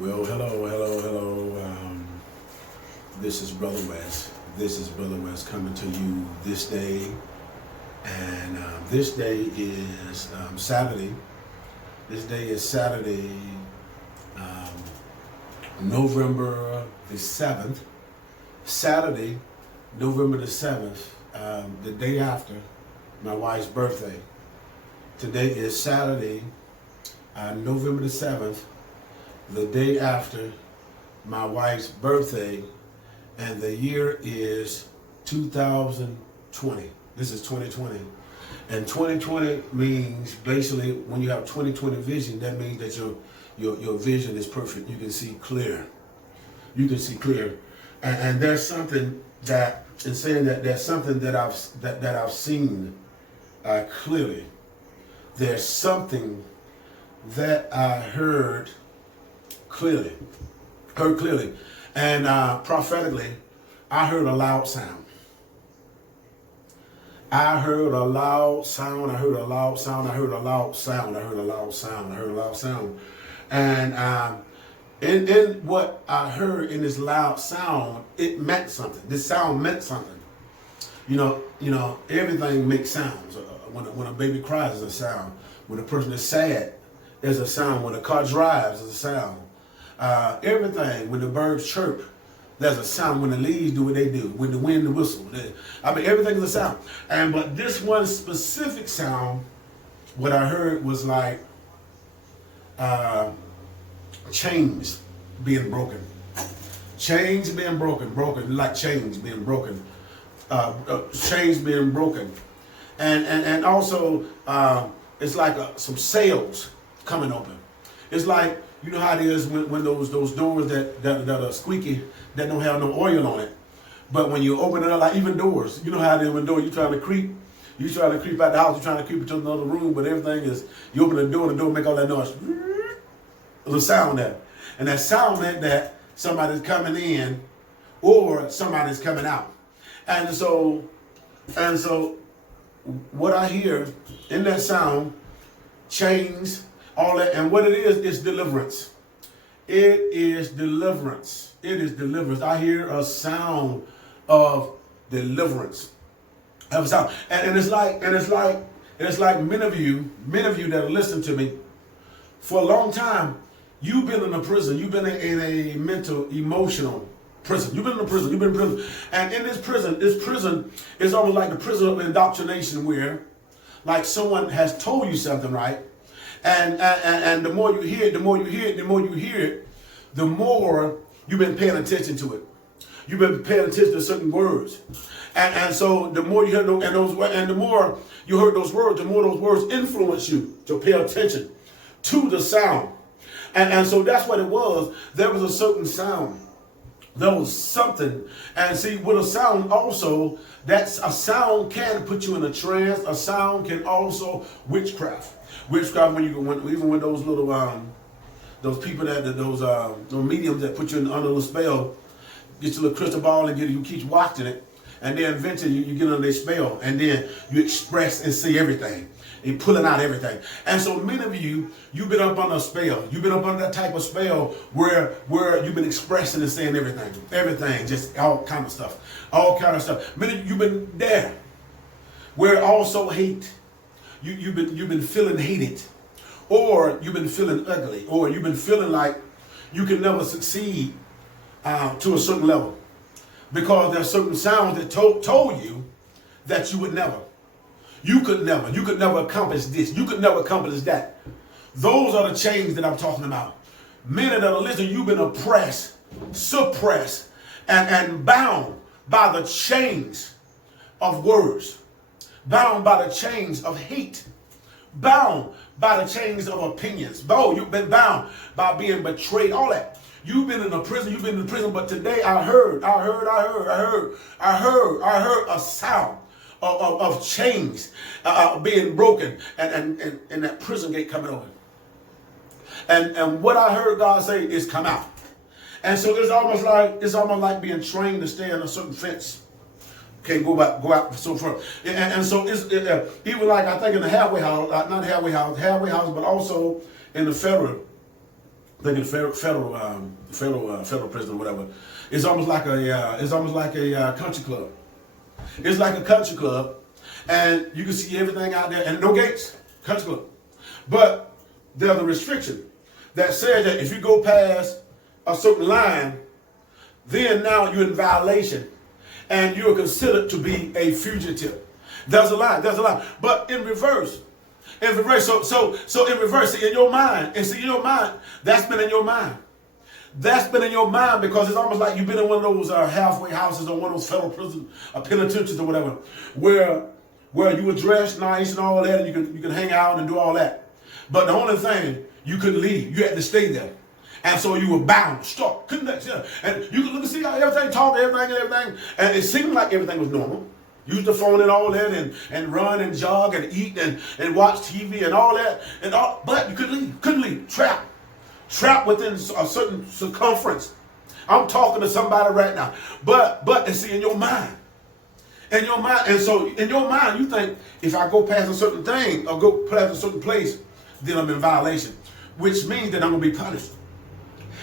Well, hello. This is Brother West. This is Brother West coming to you this day. And this day is Saturday. This day is Saturday, November the 7th. Saturday, November the 7th, the day after my wife's birthday. Today is Saturday, November the 7th, the day after my wife's birthday, and the year is 2020. This is 2020. And 2020 means basically when you have 2020 vision, that means that your vision is perfect. You can see clear. You can see clear. And there's something that, in saying that, there's something that I've seen clearly. There's something that I heard clearly. And prophetically, I heard a loud sound. I heard a loud sound. And in what I heard in this loud sound, it meant something. This sound meant something. You know, everything makes sounds. When a baby cries, there's a sound. When a person is sad, there's a sound. When a car drives, there's a sound. Everything. When the birds chirp, there's a sound. When the leaves do what they do. When the wind whistle. Everything is a sound. But this one specific sound, what I heard was like chains being broken. Chains being broken, like chains being broken. Chains being broken. And also, it's like some sails coming open. It's like, you know how it is when those doors that are squeaky, that don't have no oil on it. But when you open it up, like even doors, you know how it is when doors, you trying to creep out the house, you're trying to creep into another room, but everything is, you open the door make all that noise. There's a sound there. And that sound meant that somebody's coming in or somebody's coming out. And so what I hear in that sound, chains, all that, and what it is deliverance. It is deliverance. I hear a sound of deliverance. I have a sound. And it's like many of you that listen to me, for a long time, you've been in a prison. You've been in a mental, emotional prison. You've been in prison. And in this prison is almost like the prison of indoctrination, where like someone has told you something, right? And the more you hear it, the more you've been paying attention to it. You've been paying attention to certain words. And so the more you hear the more you heard those words, the more those words influence you to pay attention to the sound. And so that's what it was. There was a certain sound. There was something. And see, with a sound also, that's a sound can put you in a trance. A sound can also witchcraft. Witchcraft, even when those little those people those mediums that put you under a spell, get your little crystal ball and you keep watching it, and then eventually you get under their spell, and then you express and see everything. You're pulling out everything. And so many of you've been up under a spell. You've been up under that type of spell where you've been expressing and saying everything, just all kind of stuff. Many of you've been there, where also hate. You've been feeling hated, or you've been feeling ugly, or you've been feeling like you can never succeed to a certain level, because there's certain sounds that told you that you would never. You could never accomplish this. You could never accomplish that. Those are the chains that I'm talking about. Many that are listening, you've been oppressed, suppressed, and bound by the chains of words, bound by the chains of hate, bound by the chains of opinions. You've been bound by being betrayed, all that. You've been in a prison, but today I heard a sound of chains being broken, and that prison gate coming open. And what I heard God say is come out. And so it's almost like being trained to stay on a certain fence. Can't go out so far. And so it's even like, I think in the halfway house, but also in the federal think of the federal president or whatever. It's almost like a country club. It's like a country club, and you can see everything out there, and no gates, country club. But there's a restriction that says that if you go past a certain line, then now you're in violation, and you're considered to be a fugitive. There's a line. But in reverse, so in reverse, see, in your mind, that's been in your mind. That's been in your mind because it's almost like you've been in one of those halfway houses or one of those federal prison penitentiaries or whatever, where you were dressed nice and all that, and you can hang out and do all that. But the only thing, you couldn't leave. You had to stay there. And so you were bound, stuck, couldn't let you. And you could look and see how everything, talk to everything. And it seemed like everything was normal. Use the phone and all that, and run and jog and eat and watch TV and all that. But you couldn't leave. Trapped within a certain circumference. I'm talking to somebody right now. But see, in your mind. And so in your mind, you think, if I go past a certain thing or go past a certain place, then I'm in violation, which means that I'm going to be punished.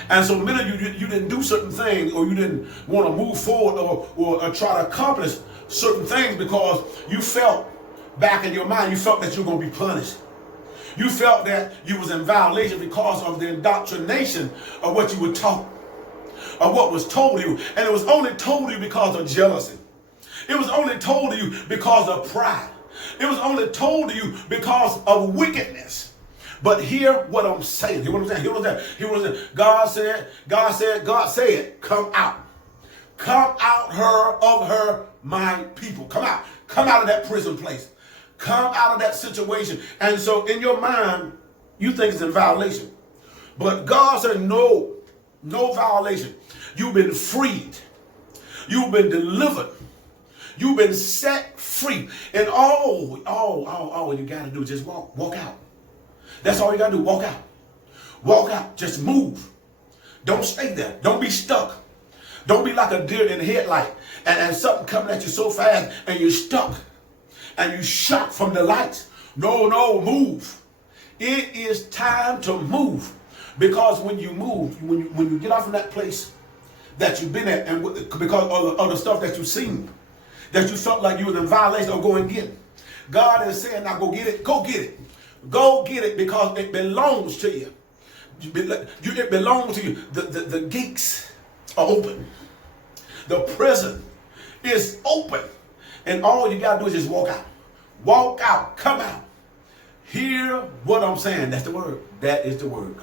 And so many of you didn't do certain things, or you didn't want to move forward or try to accomplish certain things because you felt back in your mind, you felt that you were going to be punished. You felt that you was in violation because of the indoctrination of what you were taught, of what was told to you. And it was only told to you because of jealousy. It was only told to you because of pride. It was only told to you because of wickedness. But hear what I'm saying. Hear what I'm saying. God said, come out. Come out of her, my people. Come out. Come out of that prison place. Come out of that situation. And so in your mind, you think it's in violation. But God said, no violation. You've been freed. You've been delivered. You've been set free. And all you got to do is just walk out. That's all you got to do, walk out. Walk out, just move. Don't stay there. Don't be stuck. Don't be like a deer in the headlight and something coming at you so fast and you're stuck and you shot from the lights. No, move. It is time to move, because when you move, when you get off from that place that you've been at, and because of the stuff that you've seen, that you felt like you were in violation, or go and get it. God is saying, now go get it. Go get it. Go get it, because it belongs to you. It belongs to you. The gates are open. The prison is open. And all you got to do is just walk out. Walk out. Come out. Hear what I'm saying. That's the word. That is the word.